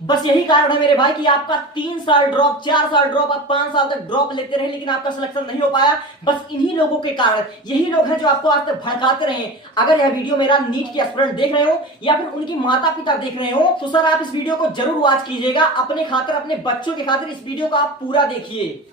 बस यही कारण है मेरे भाई कि आपका 3 साल ड्रॉप, 4 साल ड्रॉप, आप 5 साल तक ड्रॉप लेते रहे लेकिन आपका सिलेक्शन नहीं हो पाया। बस इन्हीं लोगों के कारण, यही लोग हैं जो आपको आज तक भड़काते रहे। अगर यह वीडियो मेरा नीट के एस्पिरेंट देख रहे हो या फिर उनके माता पिता देख रहे हो तो सर आप इस वीडियो को जरूर वॉच कीजिएगा। अपने खातिर, अपने बच्चों के खातिर इस वीडियो को आप पूरा देखिए।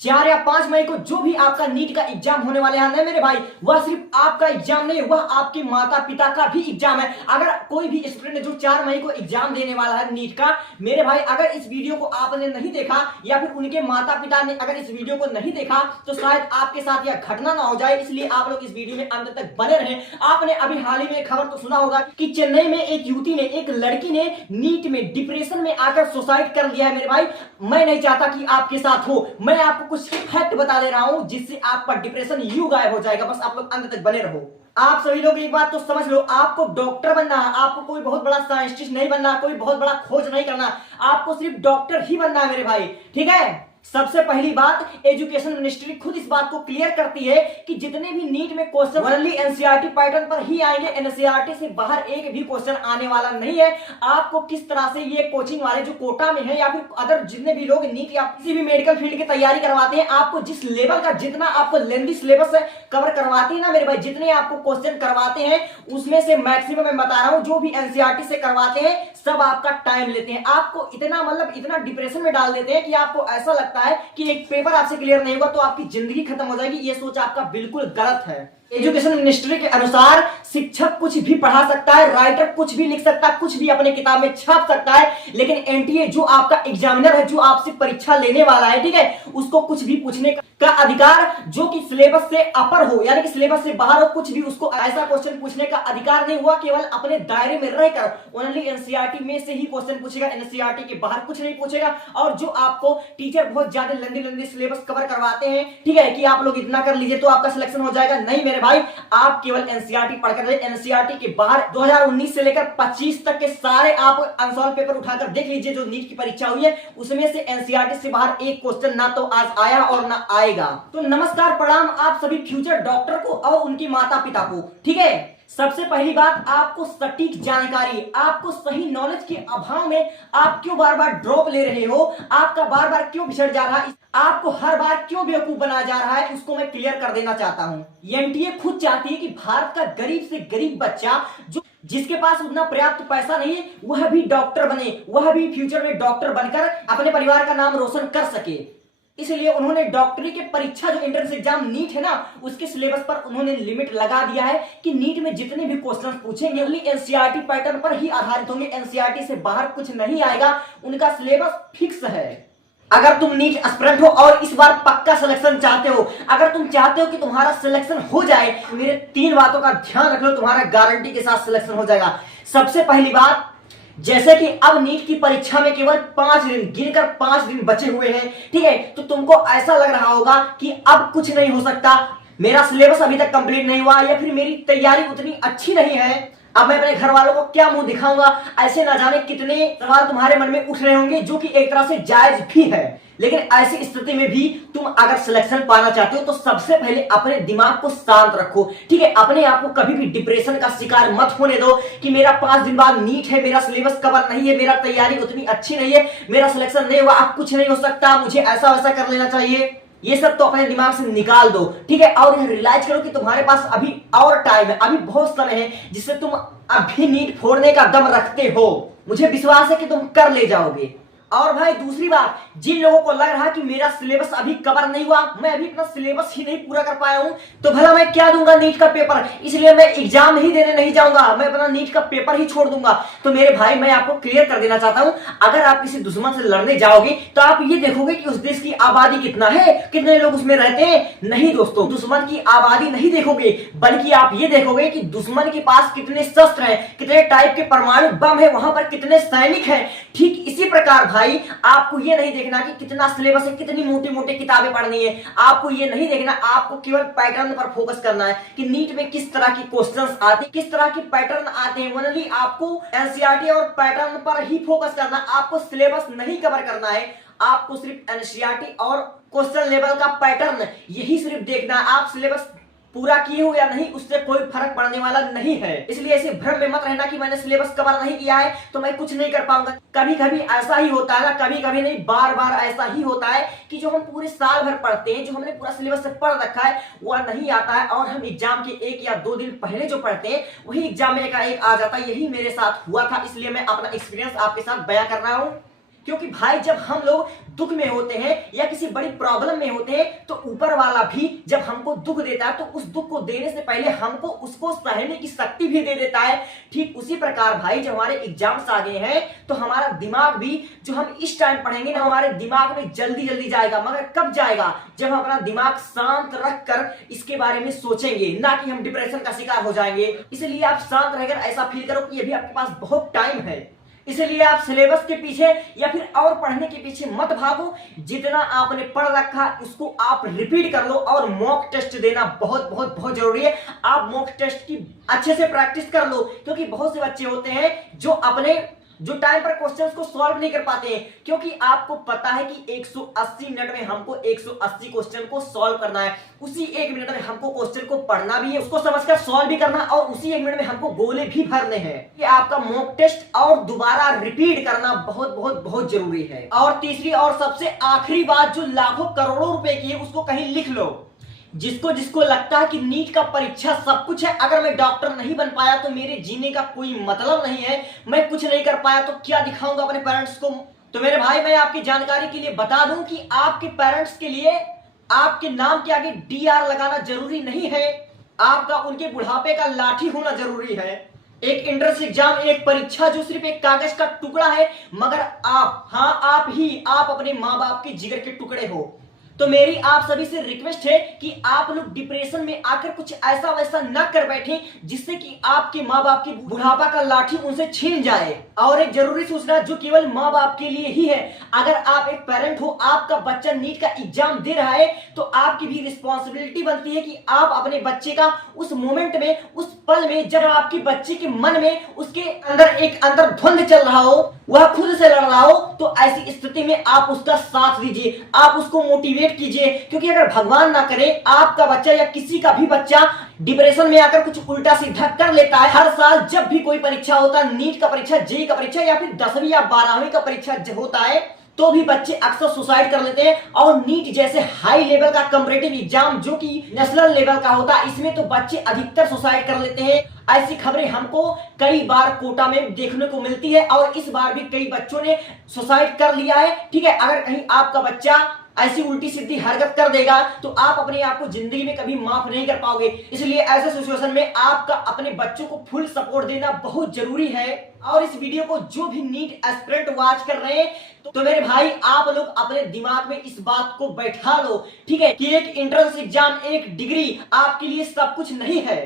4 या 5 मई को जो भी आपका नीट का एग्जाम होने वाले हैं मेरे भाई, वह सिर्फ आपका एग्जाम नहीं, वह आपके माता पिता का भी एग्जाम है। अगर कोई भी स्टूडेंट जो 4 मई को एग्जाम देने वाला है नीट का, मेरे भाई अगर इस वीडियो को आपने नहीं देखा या फिर उनके माता पिता ने अगर इस वीडियो को नहीं देखा तो शायद आपके साथ यह घटना ना हो जाए, इसलिए आप लोग इस वीडियो में अंत तक बने रहें। आपने अभी हाल ही में खबर तो सुना होगा कि चेन्नई में एक युवती ने, एक लड़की ने नीट में डिप्रेशन में आकर सुसाइड कर लिया है। मेरे भाई मैं नहीं चाहता कि आपके साथ हो, मैं आपको कुछ फैक्ट बता दे रहा हूं जिससे आपका डिप्रेशन यूं गायब हो जाएगा। बस आप लोग अंत तक बने रहो। आप सभी लोग एक बात तो समझ लो, आपको डॉक्टर बनना है, आपको कोई बहुत बड़ा साइंटिस्ट नहीं बनना, कोई बहुत बड़ा खोज नहीं करना, आपको सिर्फ डॉक्टर ही बनना है मेरे भाई, ठीक है। सबसे पहली बात, एजुकेशन मिनिस्ट्री खुद इस बात को क्लियर करती है कि जितने भी नीट में क्वेश्चन ओनली एनसीईआरटी पैटर्न पर ही आएंगे, एनसीईआरटी से बाहर एक भी क्वेश्चन आने वाला नहीं है। आपको किस तरह से ये कोचिंग वाले जो कोटा में है या फिर अदर जितने भी लोग नीट या किसी भी मेडिकल फील्ड की तैयारी करवाते हैं, आपको जिस लेवल का, जितना आपको लेंथी सिलेबस कवर करवाते हैं ना मेरे भाई, जितने आपको क्वेश्चन करवाते हैं उसमें से मैक्सिमम मैं बता रहा हूं जो भी एनसीईआरटी से करवाते हैं सब आपका टाइम लेते हैं। आपको इतना मतलब इतना डिप्रेशन में डाल देते हैं कि आपको ऐसा लगता है कि एक पेपर आपसे क्लियर नहीं होगा तो आपकी जिंदगी खत्म हो जाएगी। ये सोच आपका बिल्कुल गलत है। एजुकेशन मिनिस्ट्री के अनुसार शिक्षक कुछ भी पढ़ा सकता है, राइटर कुछ भी लिख सकता है, कुछ भी अपने किताब में छाप सकता है, लेकिन एनटीए जो आपका एग्जामिनर है, जो आपसे परीक्षा लेने वाला है, ठीक है, उसको कुछ भी पूछने का अधिकार जो कि सिलेबस से अपर हो यानी कि सिलेबस से बाहर हो, कुछ भी उसको ऐसा क्वेश्चन पूछने का अधिकार नहीं हुआ। केवल अपने दायरे में रहकर ओनली एनसीईआरटी में से ही क्वेश्चन पूछेगा, एनसीईआरटी के बाहर कुछ नहीं पूछेगा। और जो आपको टीचर बहुत ज्यादा लंबी सिलेबस कवर करवाते हैं, ठीक है, कि आप लोग इतना कर लीजिए तो आपका सिलेक्शन हो जाएगा, नहीं मेरे भाई, आप केवल एनसीईआरटी पढ़कर, एनसीईआरटी के बाहर 2019 से लेकर 25 तक के सारे आप अनसॉल्व पेपर उठाकर देख लीजिए जो नीट की परीक्षा हुई है, उसमें से एनसीईआरटी से बाहर एक क्वेश्चन ना तो आज आया और ना आएगा। तो नमस्कार प्रणाम आप सभी फ्यूचर डॉक्टर को और उनके माता पिता को, ठीक है। सबसे पहली बात, आपको सटीक जानकारी, आपको सही नॉलेज के अभाव में आप क्यों बार बार ड्रॉप ले रहे हो, आपका बार बार क्यों बिछड़ जा रहा है, आपको हर बार क्यों बेवकूफ बनाया जा रहा है, उसको मैं क्लियर कर देना चाहता हूं। एनटीए खुद चाहती है कि भारत का गरीब से गरीब बच्चा जो जिसके पास उतना पर्याप्त पैसा नहीं है वह भी डॉक्टर बने, वह भी फ्यूचर में डॉक्टर बनकर अपने परिवार का नाम रोशन कर सके। इसलिए उन्होंने डॉक्टरी के परीक्षा जो एंट्रेंस एग्जाम नीट है ना, उसके सिलेबस पर उन्होंने लिमिट लगा दिया है कि नीट में जितने भी क्वेश्चन पूछेंगे ओनली एनसीईआरटी पैटर्न पर ही आधारित होंगे, एनसीईआरटी से बाहर कुछ नहीं आएगा, उनका सिलेबस फिक्स है। अगर तुम नीट एस्पिरेंट हो और इस बार पक्का सिलेक्शन चाहते हो, अगर तुम चाहते हो कि तुम्हारा सिलेक्शन हो जाए, मेरे 3 बातों का ध्यान रख लो, तुम्हारा गारंटी के साथ सिलेक्शन हो जाएगा। सबसे पहली बात, जैसे कि अब नीट की परीक्षा में केवल 5 दिन, गिनकर 5 दिन बचे हुए हैं, ठीक है, तो तुमको ऐसा लग रहा होगा कि अब कुछ नहीं हो सकता, मेरा सिलेबस अभी तक कंप्लीट नहीं हुआ या फिर मेरी तैयारी उतनी अच्छी नहीं है, अब मैं अपने घर वालों को क्या मुंह दिखाऊंगा, ऐसे ना जाने कितने सवाल तुम्हारे मन में उठ रहे होंगे जो कि एक तरह से जायज भी है। लेकिन ऐसी स्थिति में भी तुम अगर सिलेक्शन पाना चाहते हो तो सबसे पहले अपने दिमाग को शांत रखो, ठीक है, अपने आप को कभी भी डिप्रेशन का शिकार मत होने दो कि मेरा 5 दिन बाद नीट है, मेरा सिलेबस कवर नहीं है, मेरा तैयारी उतनी अच्छी नहीं है, मेरा सिलेक्शन नहीं हुआ, अब कुछ नहीं हो सकता, मुझे ऐसा वैसा कर लेना चाहिए। ये सब तो अपने दिमाग से निकाल दो, ठीक है, और रियलाइज करो कि तुम्हारे पास अभी और टाइम है, अभी बहुत समय है जिससे तुम अभी नीट फोड़ने का दम रखते हो। मुझे विश्वास है कि तुम कर ले जाओगे। और भाई दूसरी बात, जिन लोगों को लग रहा है कि मेरा सिलेबस अभी कवर नहीं हुआ, मैं अभी अपना सिलेबस ही नहीं पूरा कर पाया हूं, तो भला मैं क्या दूंगा नीट का पेपर, इसलिए मैं एग्जाम ही देने नहीं जाऊंगा, मैं अपना नीट का पेपर ही छोड़ दूंगा। तो मेरे भाई मैं आपको क्लियर कर देना चाहता हूं, अगर आप किसी दुश्मन से लड़ने जाओगे तो आप ये देखोगे कि उस देश की आबादी कितना है, कितने लोग उसमें रहते हैं। नहीं दोस्तों, दुश्मन की आबादी नहीं देखोगे, बल्कि आप ये देखोगे कि दुश्मन के पास कितने शस्त्र हैं, कितने टाइप के परमाणु बम है, वहां पर कितने सैनिक हैं। ठीक इसी प्रकार भाई आपको ये नहीं देखना कि कितना सिलेबस है, कितनी मोटी मोटी किताबें पढ़नी है, आपको ये नहीं देखना, आपको केवल पैटर्न पर फोकस करना है कि नीट में किस तरह की क्वेश्चंस आते हैं, किस तरह के पैटर्न आते हैं। ओनली आपको एनसीईआरटी और पैटर्न पर ही फोकस करना, आपको सिलेबस नहीं कवर करना है, आपको सिर्फ एनसीईआरटी और क्वेश्चन लेवल का पैटर्न यही सिर्फ देखना है। आप सिलेबस पूरा किए हो या नहीं उससे कोई फर्क पड़ने वाला नहीं है। इसलिए ऐसे भ्रम में मत रहना कि मैंने सिलेबस कवर नहीं किया है तो मैं कुछ नहीं कर पाऊंगा। कभी कभी ऐसा ही होता है ना, कभी कभी नहीं, बार बार ऐसा ही होता है कि जो हम पूरे साल भर पढ़ते हैं, जो हमने पूरा सिलेबस से पढ़ रखा है वह नहीं आता है, और हम एग्जाम के 1 या 2 दिन पहले जो पढ़ते हैं वही एग्जाम में एक आ जाता है। यही मेरे साथ हुआ था, इसलिए मैं अपना एक्सपीरियंस आपके साथ बयां कर रहा हूं। क्योंकि भाई जब हम लोग दुख में होते हैं या किसी बड़ी प्रॉब्लम में होते हैं तो ऊपर वाला भी जब हमको दुख देता है तो उस दुख को देने से पहले हमको उसको सहने की शक्ति भी दे देता है। ठीक उसी प्रकार भाई जब हमारे एग्जाम्स आ गए हैं तो हमारा दिमाग भी जो हम इस टाइम पढ़ेंगे ना हमारे दिमाग में जल्दी जल्दी जाएगा। मगर कब जाएगा? जब हम अपना दिमाग शांत रखकर इसके बारे में सोचेंगे, ना कि हम डिप्रेशन का शिकार हो जाएंगे। इसलिए आप शांत रहकर ऐसा फील करो कि अभी आपके पास बहुत टाइम है। इसलिए आप सिलेबस के पीछे या फिर और पढ़ने के पीछे मत भागो। जितना आपने पढ़ रखा उसको आप रिपीट कर लो, और मॉक टेस्ट देना बहुत बहुत बहुत जरूरी है। आप मॉक टेस्ट की अच्छे से प्रैक्टिस कर लो, क्योंकि बहुत से बच्चे होते हैं जो अपने जो टाइम पर क्वेश्चंस को सॉल्व नहीं कर पाते हैं, क्योंकि आपको पता है कि 180 मिनट में हमको 180 क्वेश्चन को सॉल्व करना है। उसी 1 मिनट में हमको क्वेश्चन को पढ़ना भी है, उसको समझकर सॉल्व भी करना, और उसी 1 मिनट में हमको गोले भी भरने हैं। ये आपका मॉक टेस्ट और दोबारा रिपीट करना बहुत बहुत बहुत जरूरी है। और तीसरी और सबसे आखिरी बात जो लाखों करोड़ों रुपए की है उसको कहीं लिख लो। जिसको जिसको लगता है कि नीट का परीक्षा सब कुछ है, अगर मैं डॉक्टर नहीं बन पाया तो मेरे जीने का कोई मतलब नहीं है, मैं कुछ नहीं कर पाया तो क्या दिखाऊंगा अपने पेरेंट्स को। तो मेरे भाई मैं आपकी जानकारी के लिए बता दूं कि आपके पेरेंट्स के लिए आपके नाम के आगे DR लगाना जरूरी नहीं है, आपका उनके बुढ़ापे का लाठी होना जरूरी है। एक एंट्रेंस एग्जाम, एक परीक्षा जो सिर्फ एक कागज का टुकड़ा है, मगर आप, हाँ आप अपने माँ बाप के जिगर के टुकड़े हो। तो मेरी आप सभी से रिक्वेस्ट है कि आप लोग डिप्रेशन में आकर कुछ ऐसा वैसा न कर बैठे जिससे कि आपके माँ बाप की बुढ़ापा का लाठी उनसे छीन जाए। और एक जरूरी सूचना जो केवल माँ बाप के लिए ही है, अगर आप एक पेरेंट हो, आपका बच्चा नीट का एग्जाम दे रहा है तो आपकी भी रिस्पॉन्सिबिलिटी बनती है कि आप अपने बच्चे का उस मोमेंट में, उस पल में जब आपके बच्चे के मन में उसके अंदर एक अंदर द्वंद चल रहा हो, वह खुद से लड़ रहा हो, तो ऐसी स्थिति में आप उसका साथ दीजिए, आप उसको मोटिवेट कीजिए। क्योंकि अगर भगवान ना करे आपका बच्चा या किसी का भी बच्चा डिप्रेशन में आकर कुछ उल्टा सीधा कर लेता है, हर साल जब भी कोई परीक्षा होता है, नीट का परीक्षा, जेईई का परीक्षा या फिर 10वीं या 12वीं का परीक्षा होता है, तो भी बच्चे अक्सर सुसाइड कर लेते हैं। और नीट जैसे हाई लेवल का कॉम्पिटिटिव एग्जाम जो कि नेशनल लेवल का होता है, इसमें तो बच्चे अधिकतर सुसाइड कर लेते हैं। ऐसी खबरें हमको कई बार कोटा में देखने को मिलती है, और इस बार भी कई बच्चों ने सुसाइड कर लिया है। ठीक है, अगर कहीं आपका बच्चा ऐसी उल्टी सीधी हरकत कर देगा तो आप अपने आप को जिंदगी में कभी माफ नहीं कर पाओगे। इसलिए ऐसे सिचुएशन में आपका अपने बच्चों को फुल सपोर्ट देना बहुत जरूरी है। और इस वीडियो को जो भी नीट एस्पिरेंट वॉच कर रहे हैं तो मेरे भाई आप लोग अपने दिमाग में इस बात को बैठा लो, ठीक है, कि एक एंट्रेंस एग्जाम, एक डिग्री आपके लिए सब कुछ नहीं है,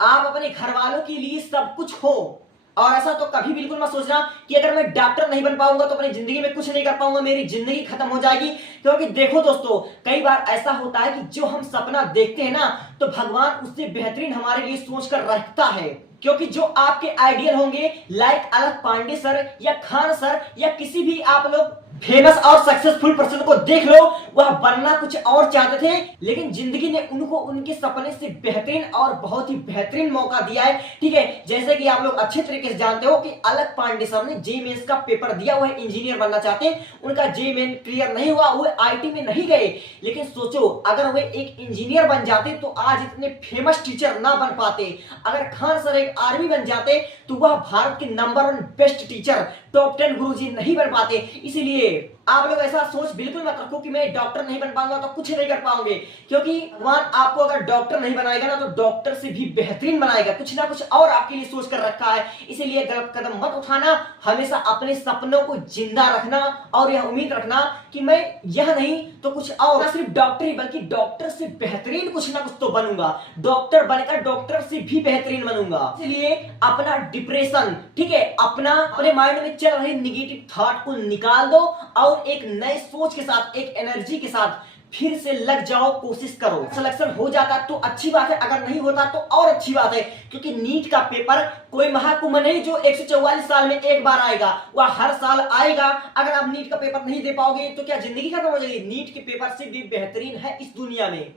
आप अपने घर वालों के लिए सब कुछ हो। और ऐसा तो कभी बिल्कुल मत सोचना कि अगर मैं डॉक्टर नहीं बन पाऊंगा तो अपनी जिंदगी में कुछ नहीं कर पाऊंगा, मेरी जिंदगी खत्म हो जाएगी। क्योंकि देखो दोस्तों, कई बार ऐसा होता है कि जो हम सपना देखते हैं ना, तो भगवान उससे बेहतरीन हमारे लिए सोचकर रखता है। क्योंकि जो आपके आइडियल होंगे, लाइक अलग पांडे सर या खान सर या किसी भी आप लोग फेमस और सक्सेसफुल पर्सन को देख लो, वह बनना कुछ और चाहते थे, लेकिन जिंदगी ने उनको उनके सपने से बेहतरीन और बहुत ही बेहतरीन मौका दिया है। ठीक है, जैसे कि आप लोग अच्छे तरीके से जानते हो कि अलग पांडे सर ने जेईई मेंस का पेपर दिया, वह इंजीनियर बनना चाहते हैं, उनका जेईई मेन क्लियर नहीं हुआ, वो आईटी में नहीं गए। लेकिन सोचो अगर वे एक इंजीनियर बन जाते तो आज इतने फेमस टीचर ना बन पाते। अगर खान सर एक आर्मी बन जाते तो वह भारत के नंबर 1 बेस्ट टीचर, टॉप 10 गुरुजी नहीं बन पाते। इसीलिए आप लोग ऐसा सोच बिल्कुल मत रखो कि मैं डॉक्टर नहीं बन पाऊंगा तो कुछ नहीं कर पाओगे, क्योंकि भगवान आपको अगर डॉक्टर नहीं बनाएगा ना तो डॉक्टर से भी बेहतरीन बनाएगा, कुछ ना कुछ और आपके लिए सोच कर रखा है। इसीलिए गलत कदम मत उठाना, हमेशा अपने सपनों को जिंदा रखना और यह उम्मीद रखना कि मैं यह नहीं तो कुछ और, ना सिर्फ डॉक्टर ही बल्कि डॉक्टर से बेहतरीन कुछ ना कुछ तो बनूंगा, डॉक्टर बनकर डॉक्टर से भी बेहतरीन बनूंगा। इसलिए अपना डिप्रेशन, ठीक है, अपने माइंड में चल रहे निगेटिव थॉट को निकाल दो और एक नए सोच के साथ, एक एनर्जी के साथ फिर से लग जाओ, कोशिश करो। सिलेक्शन हो जाता तो अच्छी बात है, अगर नहीं होता तो और अच्छी बात है, क्योंकि नीट का पेपर कोई महाकुंभ नहीं जो 144 साल में एक बार आएगा, वह हर साल आएगा। अगर आप नीट का पेपर नहीं दे पाओगे तो क्या जिंदगी खत्म हो जाएगी? नीट के पेपर से भी बेहतरीन है इस दुनिया में।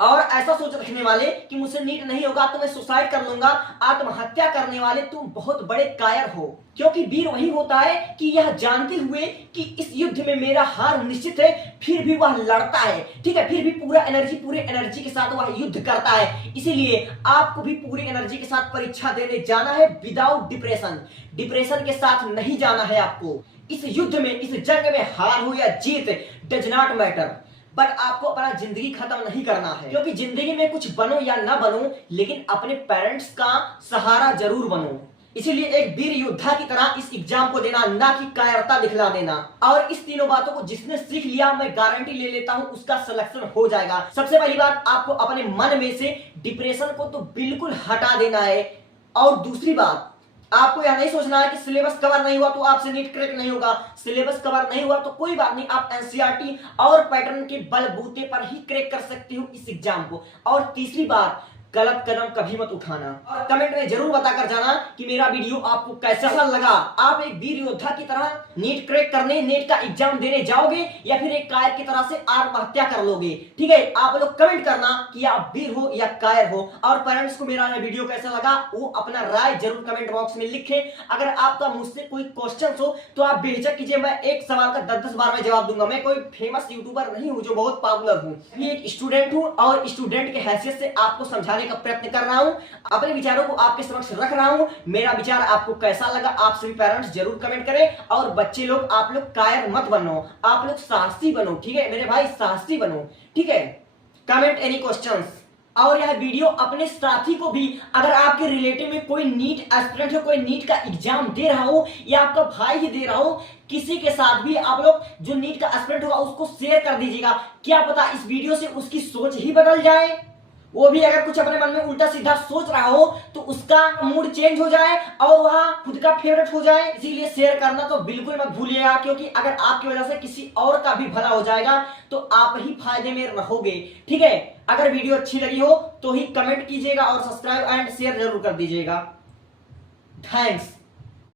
और ऐसा सोच रखने वाले कि मुझसे नीट नहीं होगा तो मैं सुसाइड कर लूंगा, आत्महत्या करने वाले तुम बहुत बड़े कायर हो। क्योंकि वीर वही होता है कि यह जानते हुए कि इस युद्ध में मेरा हार निश्चित है, फिर भी वह लड़ता है, ठीक है, फिर भी पूरे एनर्जी के साथ वह युद्ध करता है। इसीलिए आपको भी पूरी एनर्जी के साथ परीक्षा देने जाना है विदाउट डिप्रेशन के साथ नहीं जाना है आपको। इस युद्ध में, इस जंग में हार हो या जीत डज नॉट मैटर, बट आपको अपना जिंदगी खत्म नहीं करना है। क्योंकि जिंदगी में कुछ बनो या ना बनो, लेकिन अपने पेरेंट्स का सहारा जरूर बनो। इसीलिए एक वीर योद्धा की तरह इस एग्जाम को देना, ना कि कायरता दिखला देना। और इस तीनों बातों को जिसने सीख लिया, मैं गारंटी ले लेता हूं उसका सिलेक्शन हो जाएगा। सबसे पहली बात, आपको अपने मन में से डिप्रेशन को तो बिल्कुल हटा देना है। और दूसरी बात, आपको यह नहीं सोचना है कि सिलेबस कवर नहीं हुआ तो आपसे नीट क्रैक नहीं होगा। सिलेबस कवर नहीं हुआ तो कोई बात नहीं, आप एनसीईआरटी और पैटर्न के बलबूते पर ही क्रैक कर सकते हो इस एग्जाम को। और तीसरी बात, गलत कदम कभी मत उठाना। और कमेंट में जरूर बताकर जाना कि मेरा वीडियो आपको कैसा लगा। आप एक वीर योद्धा की तरह नीट क्रैक करने, नीट का एग्जाम देने जाओगे या फिर एक कायर की तरह से आत्महत्या कर लोगे, ठीक है। आप लोग कमेंट करना कि आप वीर हो या कायर हो। और पेरेंट्स को मेरा वीडियो कैसा लगा वो अपना राय जरूर कमेंट बॉक्स में लिखें। अगर आपका मुझसे कोई क्वेश्चन हो तो आप बेहिचक कीजिए, मैं एक सवाल का 10-10 बार में जवाब दूंगा। मैं कोई फेमस यूट्यूबर नहीं हूं जो बहुत पॉपुलर हूं, मैं एक स्टूडेंट हूं और स्टूडेंट के हैसियत से आपको समझाने का प्रयत्न कर रहा हूं, अपने विचारों को आपके समक्ष रख रहा हूं। मेरा विचार आपको कैसा लगा आप सभी पेरेंट्स जरूर कमेंट करें। और बच्चे लोग, आप लोग कायर मत बनो, आप लोग साहसी बनो, ठीक है मेरे भाई, साहसी बनो, ठीक है। Comment any questions. और यह वीडियो अपने साथी को भी, अगर आपके रिलेटिव में कोई नीट एस्पिरेंट हो, कोई नीट का एग्जाम दे रहा हो या आपका भाई ही दे रहा हो, किसी के साथ भी आप लोग जो नीट का एस्पिरेंट होगा उसको शेयर कर दीजिएगा। क्या पता इस वीडियो से उसकी सोच ही बदल जाए, वो भी अगर कुछ अपने मन में उल्टा सीधा सोच रहा हो तो उसका मूड चेंज हो जाए और वह खुद का फेवरेट हो जाए। इसीलिए शेयर करना तो बिल्कुल मत भूलिएगा, क्योंकि अगर आपकी वजह से किसी और का भी भला हो जाएगा तो आप ही फायदे में रहोगे, ठीक है। अगर वीडियो अच्छी लगी हो तो ही कमेंट कीजिएगा और सब्सक्राइब एंड शेयर जरूर कर दीजिएगा। थैंक्स।